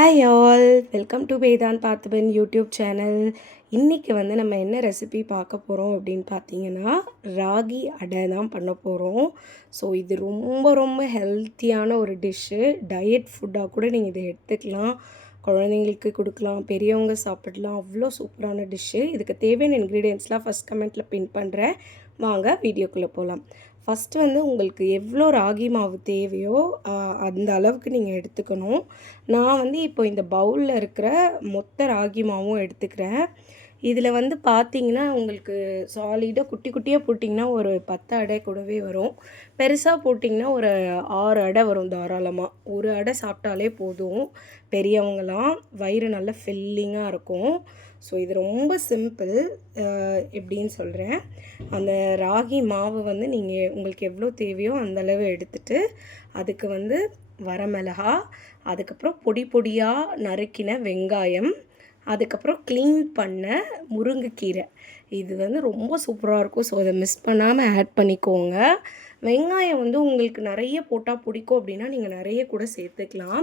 Hi all, welcome to Vethan Parthiban YouTube channel. இன்றைக்கி நம்ம என்ன ரெசிபி பார்க்க போகிறோம் அப்படின்னு பார்த்தீங்கன்னா, ராகி அடை தான் பண்ண போகிறோம். ஸோ இது ரொம்ப ரொம்ப ஹெல்த்தியான ஒரு டிஷ்ஷு. டயட் ஃபுட்டாக கூட நீங்கள் இதை எடுத்துக்கலாம், குழந்தைங்களுக்கு கொடுக்கலாம், பெரியவங்க சாப்பிடலாம். அவ்வளோ சூப்பரான டிஷ்ஷு. இதுக்கு தேவையான இன்க்ரீடியன்ட்ஸ்லாம் ஃபஸ்ட் கமெண்ட்டில் பின் பண்ணுறேன். வாங்க வீடியோக்குள்ளே போகலாம். ஃபஸ்ட்டு உங்களுக்கு எவ்வளோ ராகி மாவு தேவையோ அந்த அளவுக்கு நீங்கள் எடுத்துக்கணும். நான் இப்போ இந்த பவுலில் இருக்கிற மொத்த ராகி மாவும் எடுத்துக்கிறேன். இதில் பார்த்தீங்கன்னா உங்களுக்கு சாலிடாக குட்டி குட்டியாக போட்டிங்கன்னா ஒரு 10 அடை கூடவே வரும். பெருசாக போட்டிங்கன்னா ஒரு 6 அடை வரும் தாராளமாக. ஒரு அடை சாப்பிட்டாலே போதும். பெரியவங்களாம் வயிறு நல்லா ஃபில்லிங்காக இருக்கும். ஸோ இது ரொம்ப சிம்பிள். எப்படின்னு சொல்கிறேன். அந்த ராகி மாவு நீங்கள் உங்களுக்கு எவ்வளோ தேவையோ அந்தளவு எடுத்துகிட்டு அதுக்கு வரமிளகா, அதுக்கப்புறம் பொடி பொடியாக நறுக்கின வெங்காயம், அதுக்கப்புறம் க்ளீன் பண்ண முருங்கைக்கீரை. இது ரொம்ப சூப்பராக இருக்கும். ஸோ அதை மிஸ் பண்ணாமல் ஆட் பண்ணிக்கோங்க. வெங்காயம் உங்களுக்கு நிறைய போட்டால் பிடிக்கும் அப்படின்னா நீங்கள் நிறைய கூட சேர்த்துக்கலாம்.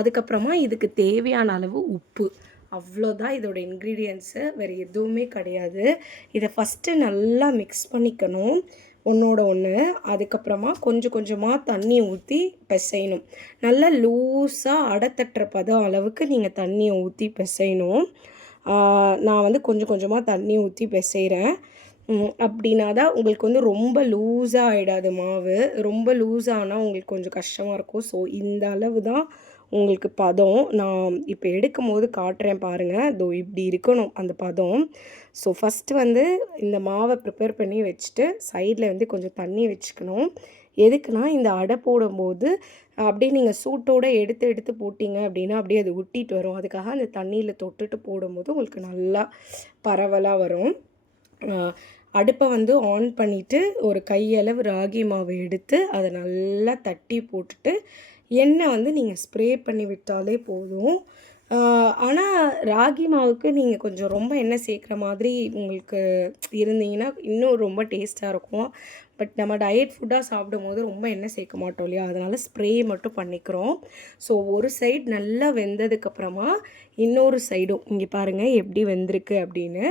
அதுக்கப்புறமா இதுக்கு தேவையான அளவு உப்பு. அவ்வளோதான் இதோட இன்க்ரீடியன்ட்ஸு, வேறு எதுவுமே கிடையாது. இதை ஃபஸ்ட்டு நல்லா மிக்ஸ் பண்ணிக்கணும் ஒன்றோட ஒன்று. அதுக்கப்புறமா கொஞ்சம் கொஞ்சமாக தண்ணி ஊற்றி பிசையணும். நல்லா லூஸாக அடை தட்டுற பதம் அளவுக்கு நீங்கள் தண்ணியை ஊற்றி பிசையணும். நான் கொஞ்சம் கொஞ்சமாக தண்ணி ஊற்றி பிசைகிறேன். அப்படின்னா தான் உங்களுக்கு ரொம்ப லூஸாக ஆகிடாது மாவு. ரொம்ப லூஸானால் உங்களுக்கு கொஞ்சம் கஷ்டமாக இருக்கும். ஸோ இந்த அளவு தான் உங்களுக்கு பதம். நான் இப்போ எடுக்கும்போது காட்டுறேன் பாருங்கள். இதோ இப்படி இருக்கணும் அந்த பதம். ஸோ ஃபஸ்ட்டு இந்த மாவை ப்ரிப்பேர் பண்ணி வச்சுட்டு சைடில் கொஞ்சம் தண்ணி வச்சுக்கணும். எதுக்குன்னா இந்த அடை போடும்போது அப்படியே நீங்கள் சூட்டோடு எடுத்து எடுத்து போட்டிங்க அப்படின்னா அப்படியே அது ஒட்டிட்டு வரும். அதுக்காக அந்த தண்ணியில் தொட்டுட்டு போடும்போது உங்களுக்கு நல்லா பரவலாக வரும். அடுப்பை ஆன் பண்ணிவிட்டு ஒரு கையளவு ராகி மாவு எடுத்து அதை நல்லா தட்டி போட்டுட்டு எண்ணெய் நீங்கள் ஸ்ப்ரே பண்ணி விட்டாலே போதும். ஆனால் ராகி மாவுக்கு நீங்கள் கொஞ்சம் ரொம்ப எண்ணெய் சேர்க்குற மாதிரி உங்களுக்கு இருந்தீங்கன்னா இன்னும் ரொம்ப டேஸ்ட்டாக இருக்கும். பட் நம்ம டயட் ஃபுட்டாக சாப்பிடும்போது ரொம்ப எண்ணெய் சேர்க்க மாட்டோம் இல்லையா, அதனால் ஸ்ப்ரே மட்டும் பண்ணிக்கிறோம். ஸோ ஒரு சைடு நல்லா வெந்ததுக்கப்புறமா இன்னொரு சைடும் இங்கே பாருங்கள் எப்படி வெந்திருக்கு அப்படின்னு.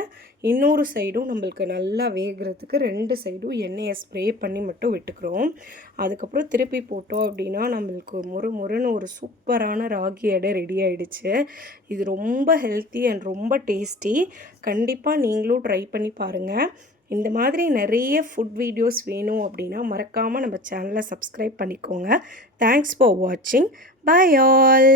இன்னொரு சைடும் நம்மளுக்கு நல்லா வேகிறதுக்கு 2 சைடும் எண்ணெயை ஸ்ப்ரே பண்ணி மட்டும் விட்டுக்கிறோம். அதுக்கப்புறம் திருப்பி போட்டோம் அப்படின்னா நம்மளுக்கு முறுன்னு ஒரு சூப்பரான ராகி அடை ரெடி ஆகிடுச்சு. இது ரொம்ப ஹெல்த்தி அண்ட் ரொம்ப டேஸ்டி. கண்டிப்பாக நீங்களும் ட்ரை பண்ணி பாருங்கள். இந்த மாதிரி நிறைய ஃபுட் வீடியோஸ் வேணும் அப்படின்னா மறக்காமல் நம்ம சேனலை சப்ஸ்கிரைப் பண்ணிக்கோங்க. தேங்க்ஸ் ஃபார் வாட்சிங். Bye all.